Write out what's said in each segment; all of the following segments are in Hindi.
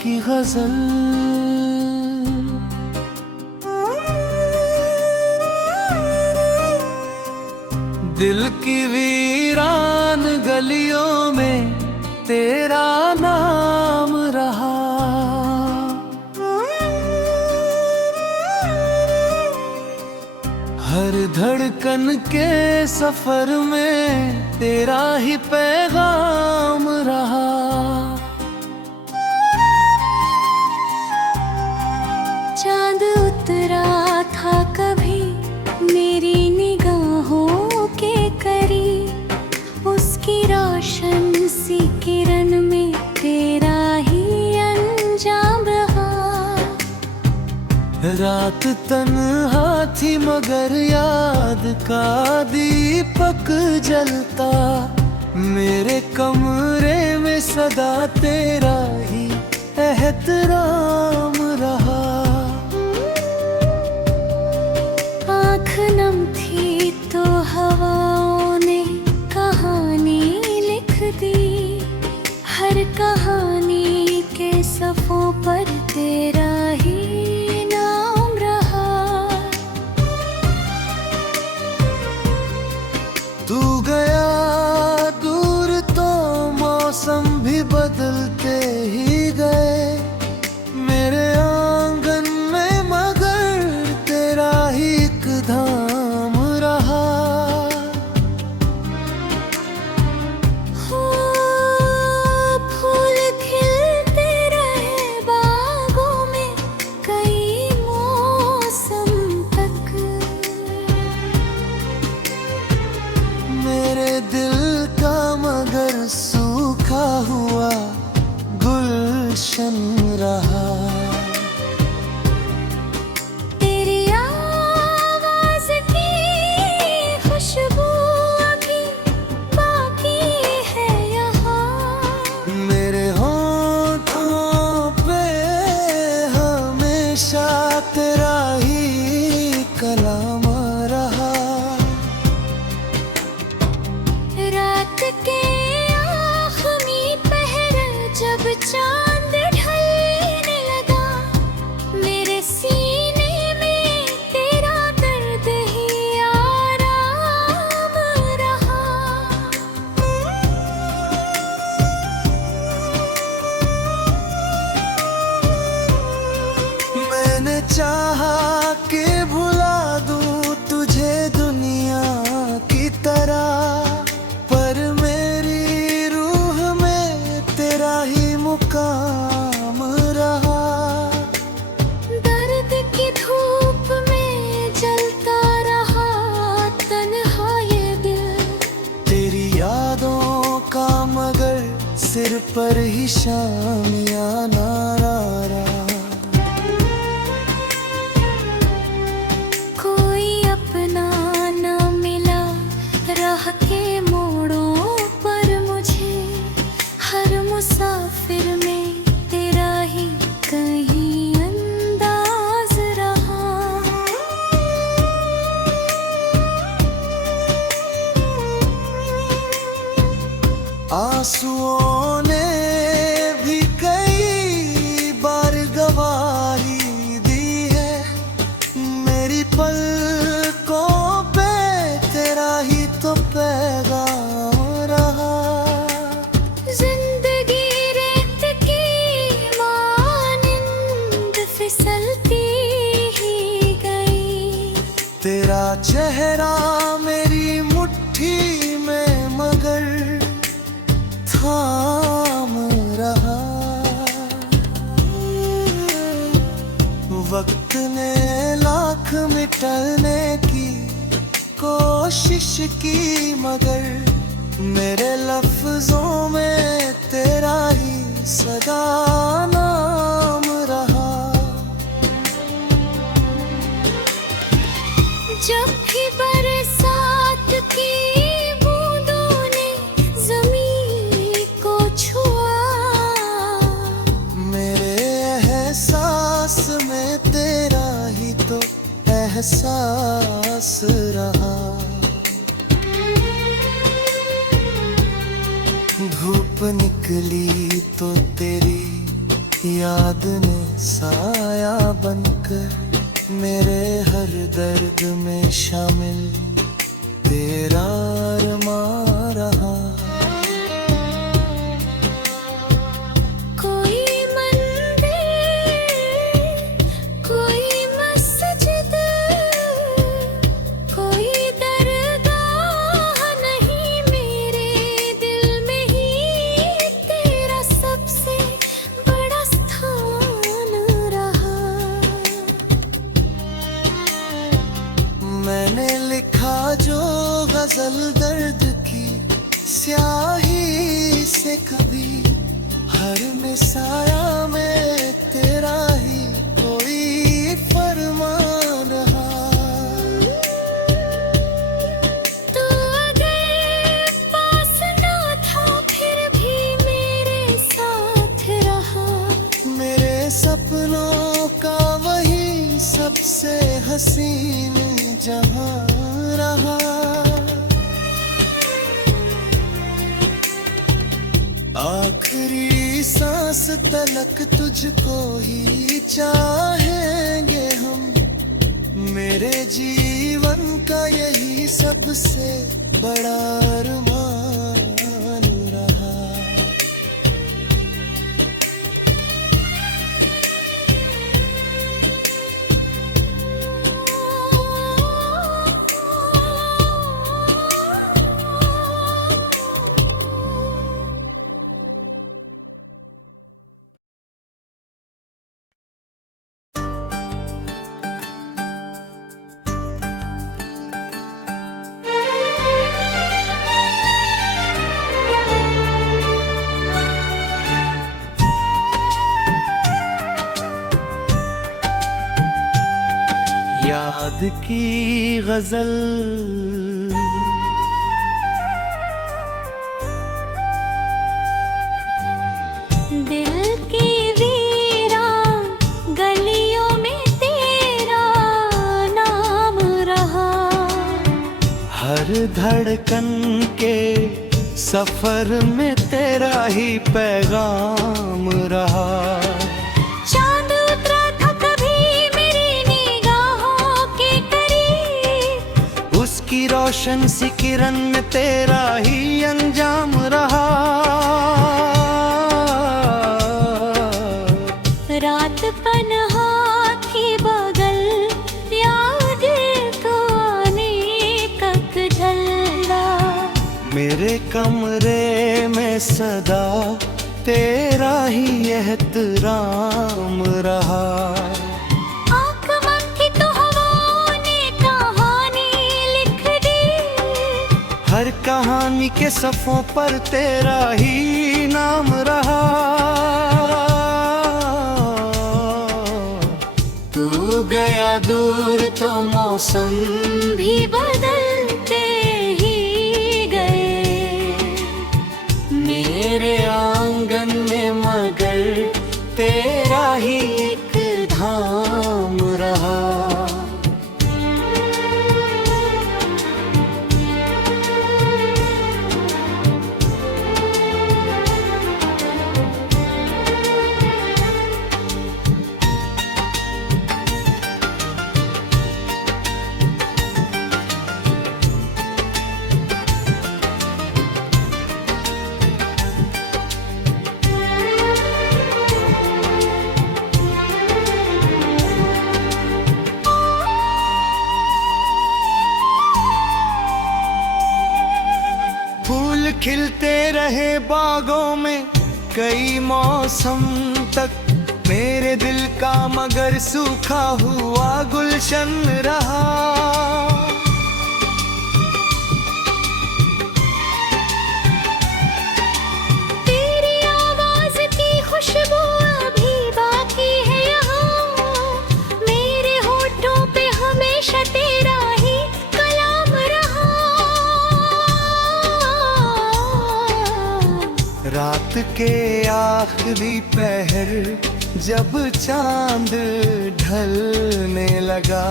की गजल। दिल की वीरान गलियों में तेरा नाम रहा। हर धड़कन के सफर में तेरा ही पैगाम रहा। चांद उतरा था कभी मेरी निगाहों के करीब, उसकी रोशन सी किरण में तेरा ही अंजाम रहा। रात तन्हा थी मगर याद का दीपक जलता, मेरे कमरे में सदा तेरा ही एहतराम रहा। आँख नम थी तो हवाओं ने कहानी लिख दी, हर कहानी के सफ़ों पर तेरा ही नाम रहा। तू गया दूर तो मौसम भी बदलते ही गए, मेरे आंगन में मगर तेरा ही एक धाम रहा। हो फूल खिलते रहे बागों में कई मौसम तक, मेरे दिल का मगर सूखा हुआ गुलशन रहा। तेरी आवाज़ की खुशबू अभी बाकी है यहाँ, मेरे होठों पे हमेशा तेरा ही कलाम रहा। रात के आखिरी पहर जब चांद ढलने लगा, मेरे सीने में तेरा दर्द ही आराम रहा। मैंने चाहा कि भुला दूं तुझे दुनिया की तरह, पर मेरी रूह में तेरा ही मुकाम रहा। दर्द की धूप में जलता रहा तन्हा ये दिल, तेरी यादों का मगर सिर पर ही शामियाना रहा। कोई अपना न मिला राह के मोड़ों पर मुझे, हर मुसाफिर में तेरा ही कहीं अंदाज रहा। आंसुओं ने भी कई बार गवाही दी है, मेरी पलकों पे तेरा ही तो पैगाम रहा। जिंदगी रेत की मानिंद फिसलती ही गई, तेरा चेहरा मेरी मुट्ठी में मगर थाम रहा। वक्त ने लाख मिटने की कोशिश की मगर मेरे लफ्जों में तेरा ही सदा नाम रहा। जब भी बरसात की बूंदों ने ज़मीन को छुआ, मेरे एहसास में तेरा ही तो एहसास रहा। धूप निकली तो तेरी याद ने साया बनकर मेरे हर दर्द में शामिल तेरा अरमां रहा। कोई मंदिर, कोई मस्जिद, कोई दरगाह नहीं, मेरे दिल में ही तेरा सबसे बड़ा स्थान रहा। मैंने लिखा जो गजल दर्द की स्याही से कभी, हर मिसाया में तेरा ही कोई फरमान रहा। तू अगर पास ना था फिर भी मेरे साथ रहा। मेरे सपनों का वही सबसे हसीन जहां रहा। आखिरी सांस तलक तुझको ही चाहेंगे हम, मेरे जीवन का यही सबसे बड़ा अरमान रहा। याद की गजल दिल की वीरान गलियों में तेरा नाम रहा। हर धड़कन के सफर में तेरा ही पैगाम रहा। चांद उतरा था कभी मेरी निगाहों के करीब, उसकी रोशन सी किरण में तेरा ही अंजाम रहा। रात पनहा थी बगल याद तो आने तक झल्ला। मेरे कमरे में सदा तेरा ही एहतराम रहा। आँख बंद थी तो हवाओं ने कहानी लिख दी, हर कहानी के सफ़ों पर तेरा ही नाम रहा। तू गया दूर तो मौसम भी बदलते ही गए। मेरे आंगन में मगर तेरा ही एक धाम रहा। फूल खिलते रहे बागों में कई मौसम तक, मेरे दिल का मगर सूखा हुआ गुलशन रहा। तेरी आवाज की खुशबू अभी बाकी है यहाँ, मेरे होठों पे हमेशा तेरा ही कलाम रहा। रात के आखिरी पहर जब चांद ढलने लगा,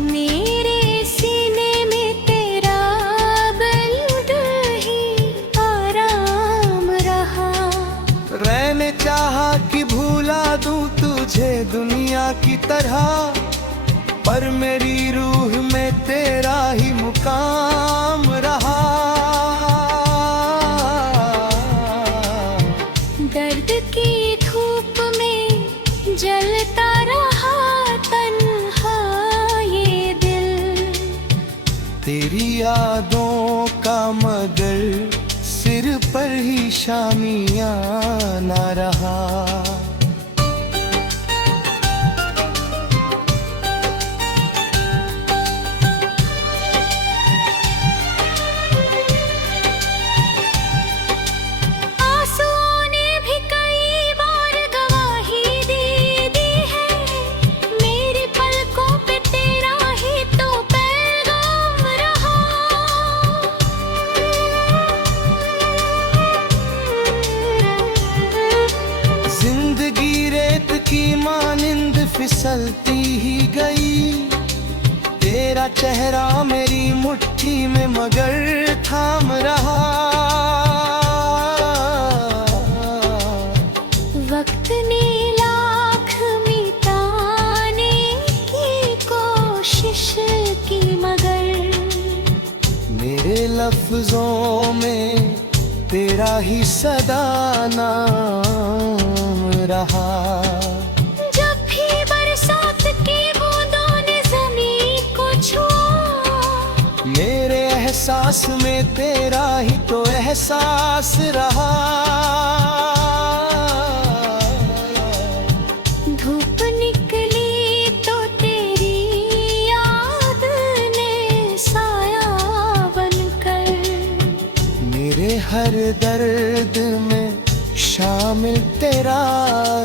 मेरे सीने में तेरा बलूद ही आराम रहा। मैंने चाहा दुनिया की तरह, पर मेरी रूह में तेरा ही मुकाम रहा। दर्द की धूप में जलता रहा तन्हा ये दिल, तेरी यादों का मगर सिर पर ही शामियाना रहा। फिसलती ही गई, तेरा चेहरा मेरी मुट्ठी में मगर थाम रहा। वक्त ने लाख मिटाने की कोशिश की, मगर मेरे लफ्जों में तेरा ही सदा नाम रहा। मेरे एहसास में तेरा ही तो एहसास रहा। धूप निकली तो तेरी याद ने साया बनकर मेरे हर दर्द में शामिल तेरा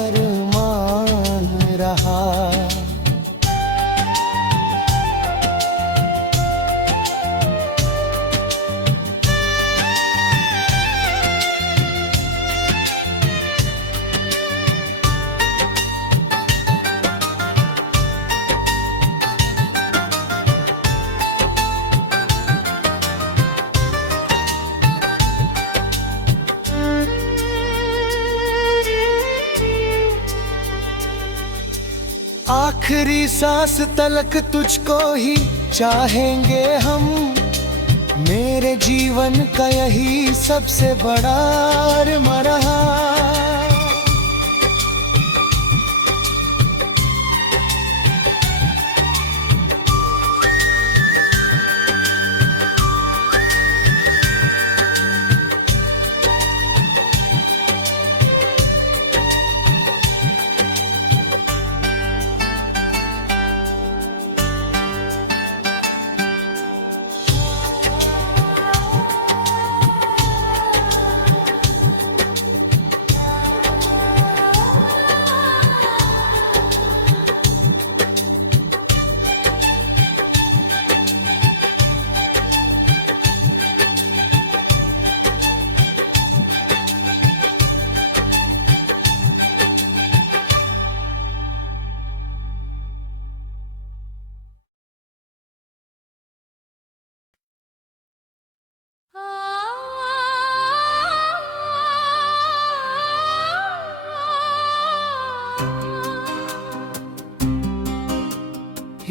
अरमान रहा। आखिरी सांस तलक तुझको ही चाहेंगे हम, मेरे जीवन का यही सबसे बड़ा अरमान रहा।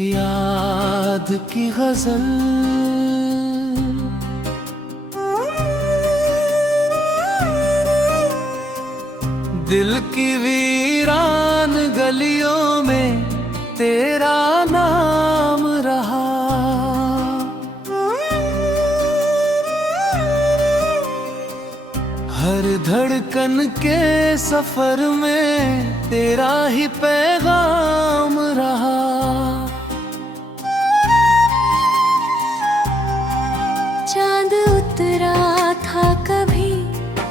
याद की गजल दिल की वीरान गलियों में तेरा नाम रहा। हर धड़कन के सफर में तेरा ही पैगाम रहा। चांद उतरा था कभी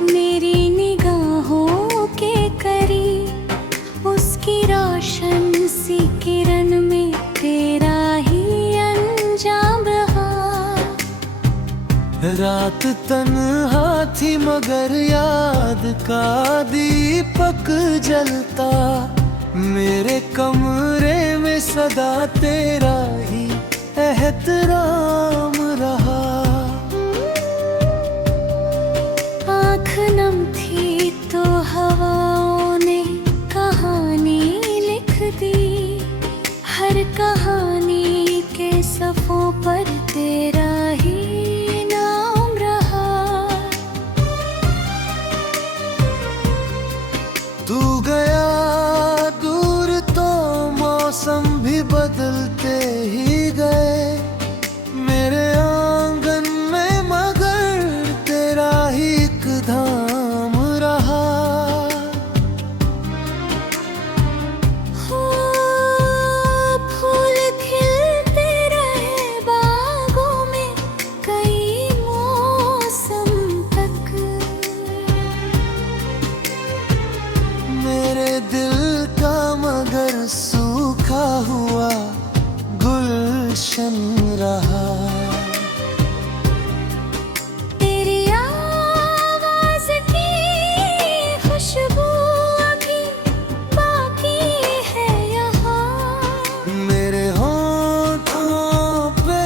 मेरी निगाहों के करीब, उसकी रोशन सी किरण में तेरा ही अंजाम रहा। रात तन्हा थी मगर याद का दीपक जलता, मेरे कमरे में सदा तेरा ही एहतराम रहा। आँख नम थी तो हवाओं ने कहानी लिख दी, सूखा हुआ गुलशन रहा। तेरी आवाज की खुशबू अभी बाकी है यहाँ। मेरे होठों पे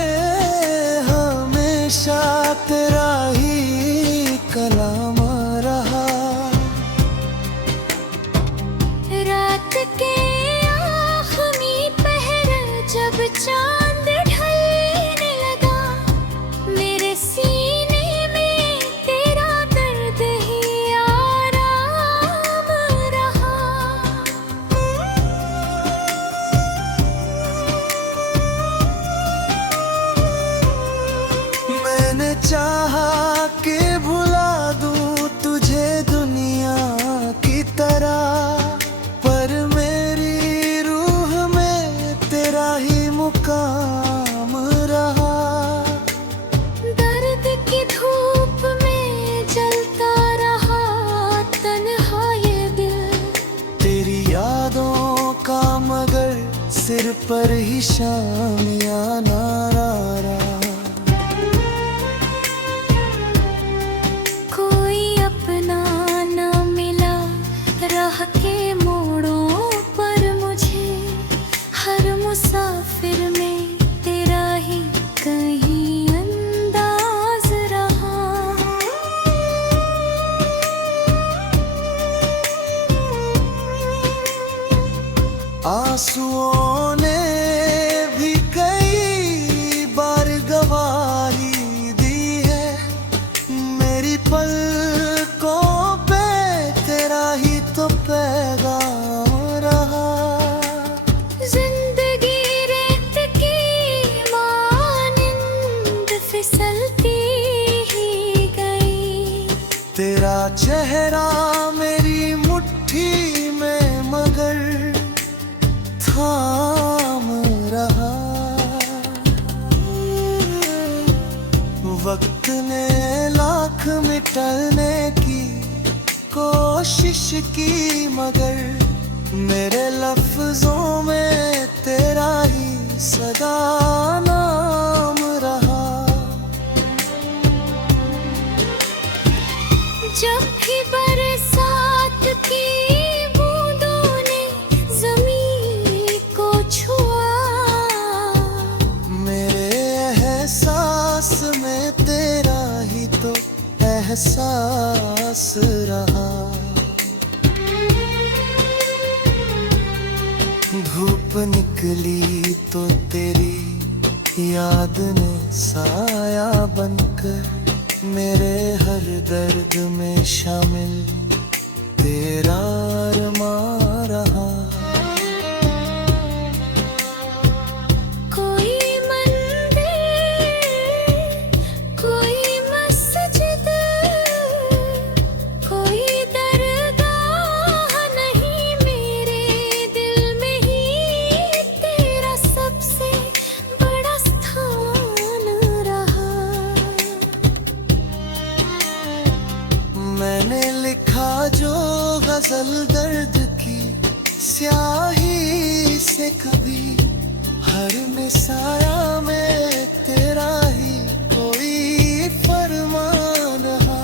हमेशा तेरा ही कलाम रहा। रात के आखिरी पहर जब चांद ढलने लगा, मेरे सीने में तेरा दर्द ही आराम रहा। मैंने चाहा कि भुला दूं तुझे दुनिया की तरह, पर मेरी रूह में तेरा ही मुकाम रहा। दर्द की धूप में जलता रहा तन्हा ये दिल। तेरी यादों का मगर सिर पर ही शामियाना रहा। कोई अपना न मिला राह के मोड़ों पर मुझे, हर मुसाफिर में तेरा ही कहीं अंदाज रहा। आंसुओं ने भी कई बार गवाही दी है, मेरी पलकों पे तेरा ही तो पैगाम रहा। जिंदगी रेत की मानिंद फिसलती ही गई। तेरा चेहरा मेरी मुट्ठी में मगर थाम रहा। वक्त ने लाख मिटने की कोशिश की, मगर मेरे लफ्जों में तेरा ही सदा नाम रहा। जब भी बरसात की बूंदों ने ज़मीन को छुआ, मेरे एहसास में तेरा ही तो एहसास रहा। धूप निकली तो तेरी याद ने साया बनकर मेरे हर दर्द में शामिल तेरा अरमां रहा। कोई मंदिर कोई मस्जिद कोई दरगाह नहीं, मेरे दिल में ही तेरा सबसे बड़ा स्थान रहा। मैंने लिखा जो गजल दर्द की स्याही से कभी, हर मिसाया में तेरा ही कोई फरमान रहा।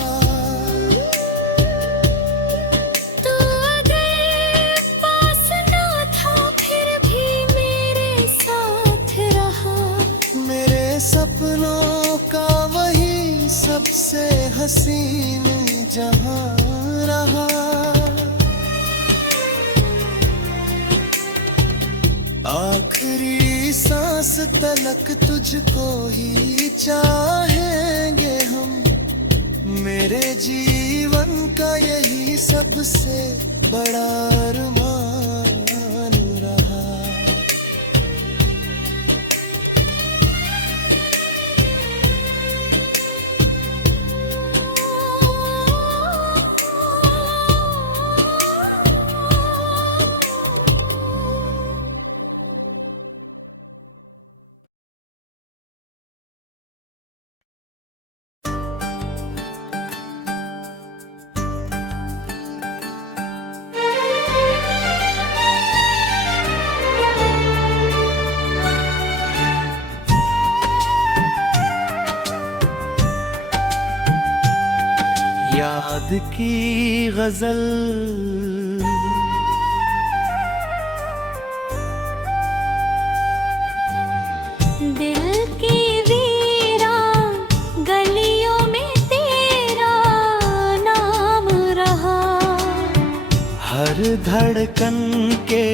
तू अगर पास ना था फिर भी मेरे साथ रहा। मेरे सपनों का वही सबसे हसीन जहां रहा। आखिरी सांस तलक तुझको ही चाहेंगे हम, मेरे जीवन का यही सबसे बड़ा अरमान रहा। याद की गजल। दिल की वीरान गलियों में तेरा नाम रहा, हर धड़कन के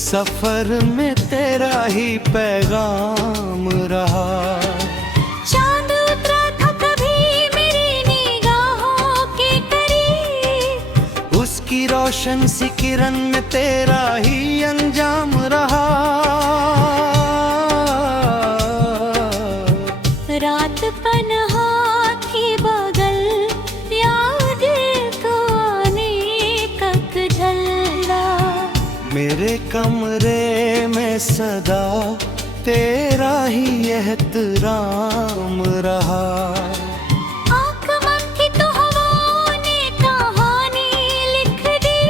सफर में तेरा ही पैगाम रहा। चांद उतरा था कभी मेरी निगाहों के करीब, उसकी रोशन सी किरण में तेरा ही अंजाम रहा। रात पनहा थी बगल, याद को आने तक ढला, मेरे कमरे में सदा तेरा ही एहतराम रहा। आँख बंद थी तो हवाओं ने कहानी लिख दी,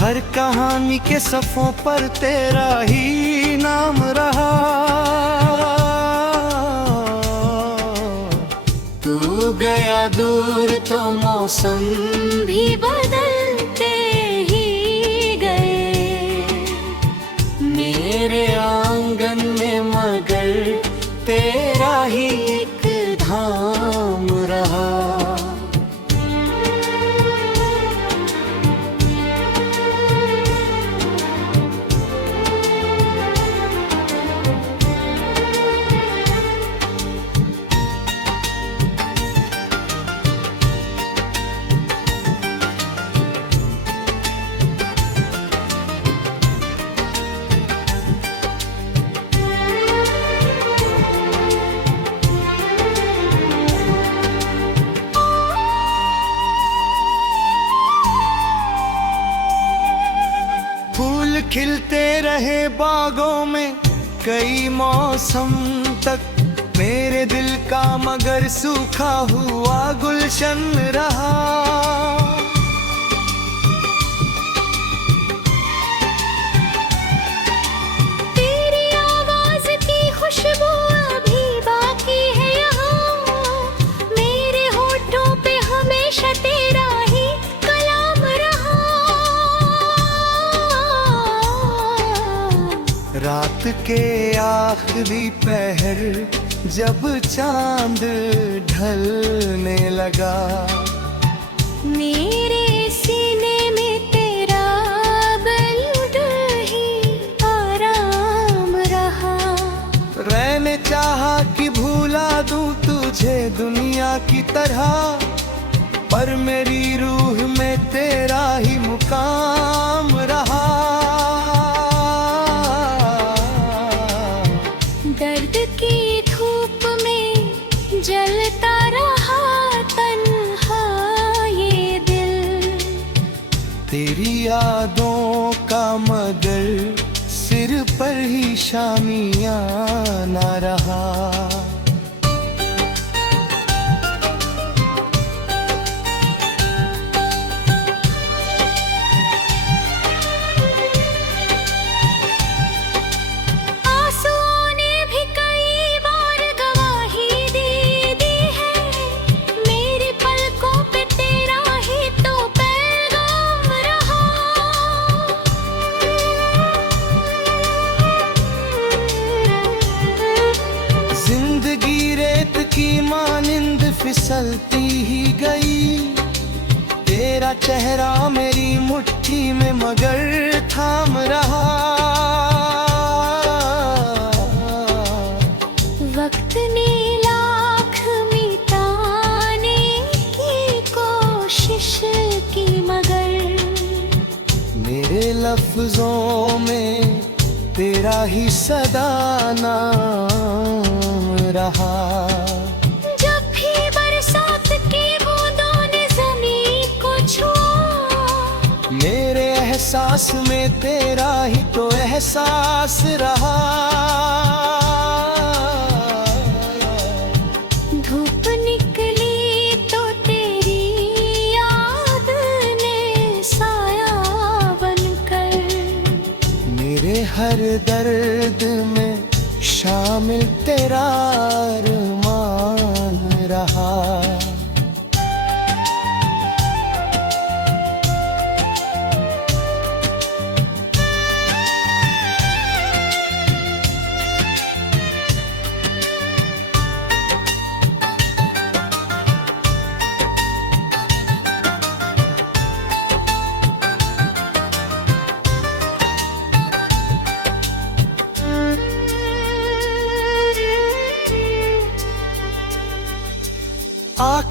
हर कहानी के सफ़ों पर तेरा ही नाम रहा। तू गया दूर तो मौसम भी बदलते ही गए, मेरे आंगन में मगर तेरा ही एक धाम रहा। फूल खिलते रहे बागों में कई मौसम तक, मेरे दिल का मगर सूखा हुआ गुलशन रहा। तेरी आवाज की खुशबू अभी बाकी है यहाँ, मेरे होठों पे हमेशा तेरा ही कलाम रहा। रात के आखिरी पहर जब चांद ढलने लगा, मेरे सीने में तेरा बलूड ही आराम रहा। मैंने चाहा कि भूला दूं तुझे दुनिया की तरह, पर मेरी रूह में तेरा ही मुकाम रहा। दर्द की धूप में जलता रहा तन्हा ये दिल, तेरी यादों का मगर सिर पर ही शामियाना रहा। आंसुओं ने भी कई बार गवाही दे दी है, मेरी पलकों पे तेरा ही तो पैगाम रहा। जिंदगी रेत की मानिंद फिसलती ही गई, तेरा चेहरा मेरी मुट्ठी में मगर थाम रहा। वक्त ने लाख मिटाने की कोशिश की मगर, मेरे लफ्जों में तेरा ही सदा नाम रहा। जब भी बरसात की बूंदों ने ज़मीन को छुआ, मेरे एहसास में तेरा ही तो एहसास रहा। धूप निकली तो तेरी याद ने साया बनकर, मेरे हर दर्द में शामिल तेरा अरमान रहा।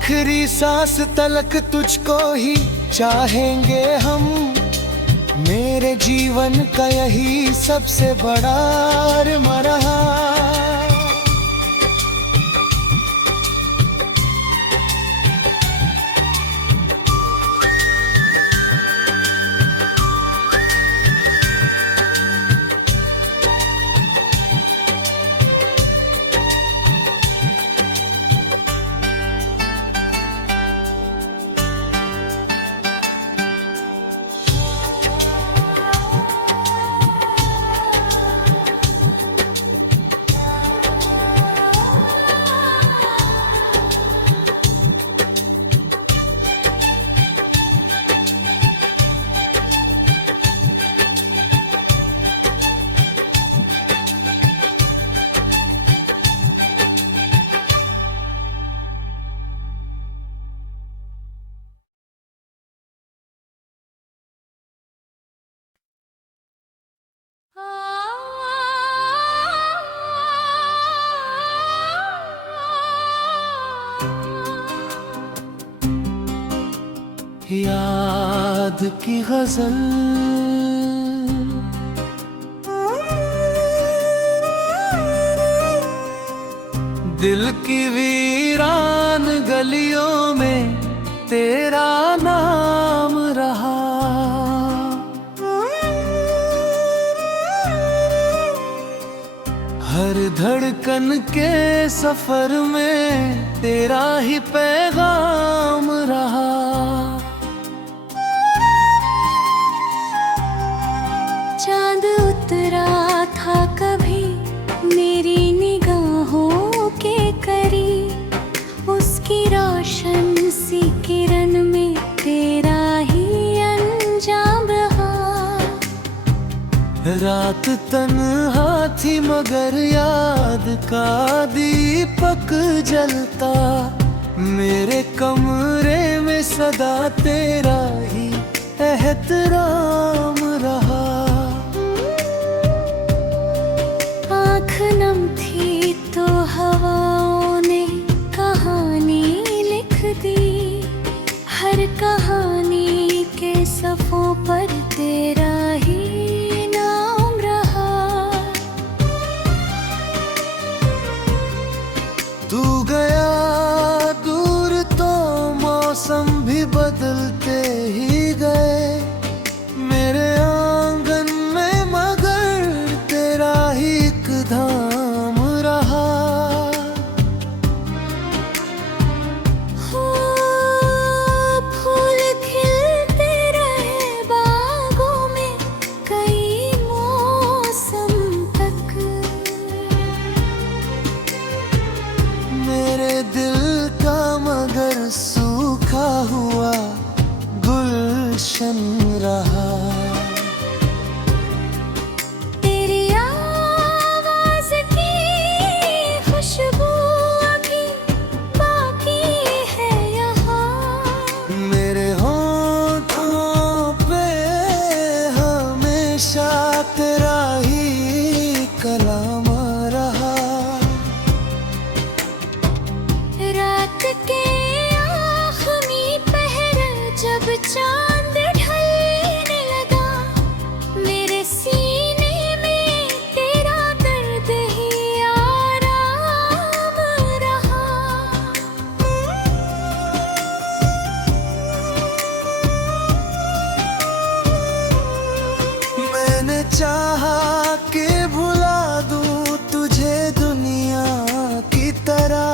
आखिरी सांस तलक तुझको ही चाहेंगे हम। मेरे जीवन का यही सबसे बड़ा अरमा रहा। याद की गजल दिल की वीरान गलियों में तेरा नाम रहा। हर धड़कन के सफर में तेरा ही पैगाम रहा। चांद उतरा था कभी मेरी निगाहों के करीब, उसकी रोशन सी किरण में तेरा ही अंजाम रहा। रात तन्हा थी मगर याद का दीपक जलता। मेरे कमरे में सदा तेरा ही एहतराम रहा। नम थी तो हवाओं ने कहानी लिख दी। हर कहानी के सफ़ों पर तेरा ही नाम रहा। तू गया दूर तो मौसम भी बदलते ही गए। मेरे आंगन में मगर तेरा ही एक धाम रहा। हो फूल खिलते रहे बागों में कई मौसम तक। मेरे दिल का मगर सूखा हुआ गुलशन रहा। तेरा ही कलाम रहा। रात के आखिरी पहर जब चांद ढलने लगा, मेरे सीने में तेरा दर्द ही आराम रहा। मैंने चाहा कि भुला दूं तुझे दुनिया की तरह,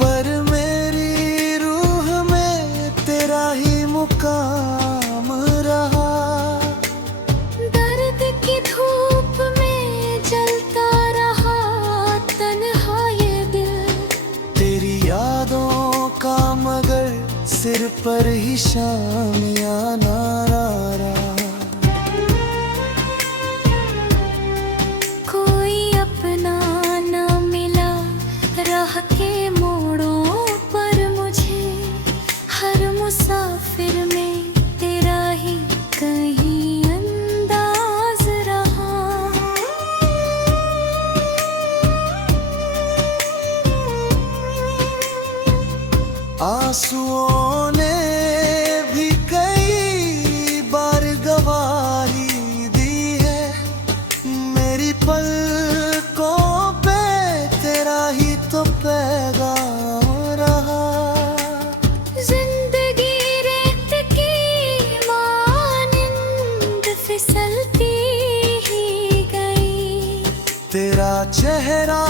पर मेरी रूह में तेरा ही मुकाम रहा। दर्द की धूप में जलता रहा तन्हा ये दिल। तेरी यादों का मगर सिर पर ही शामियाना रहा। के मोड़ों पर मुझे हर मुसाफिर में तेरा ही कहीं अंदाज रहा। तेरा चेहरा